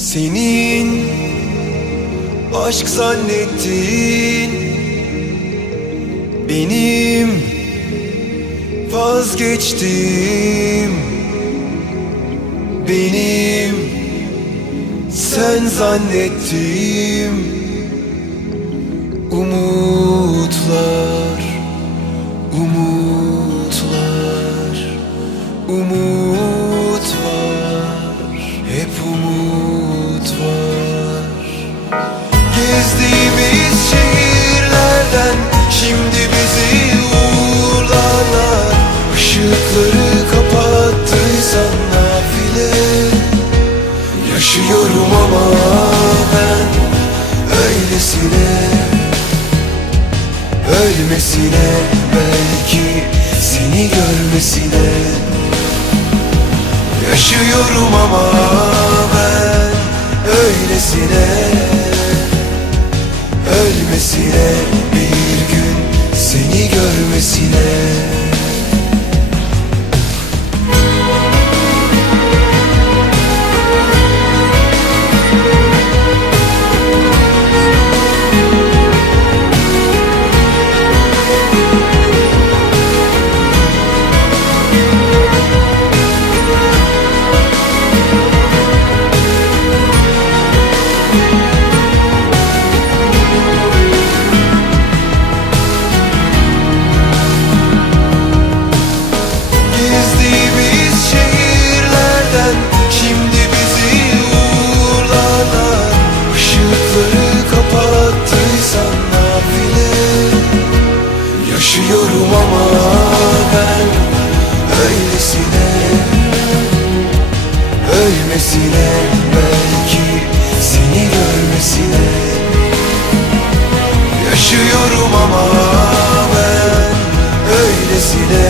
Senin aşk zannettiğin benim vazgeçtiğim benim sen zannettiğim Gezdiğimiz şehirlerden şimdi bizi uğurlarlar. Işıkları kapattıysan nafile. Yaşıyorum ama ben öylesine Ölmesine belki seni görmesine. Yaşıyorum ama ben öylesine Ölmesine bir gün seni görmesine Yaşıyorum ama ben öylesine Ölmesine belki seni görmesine. Yaşıyorum ama ben öylesine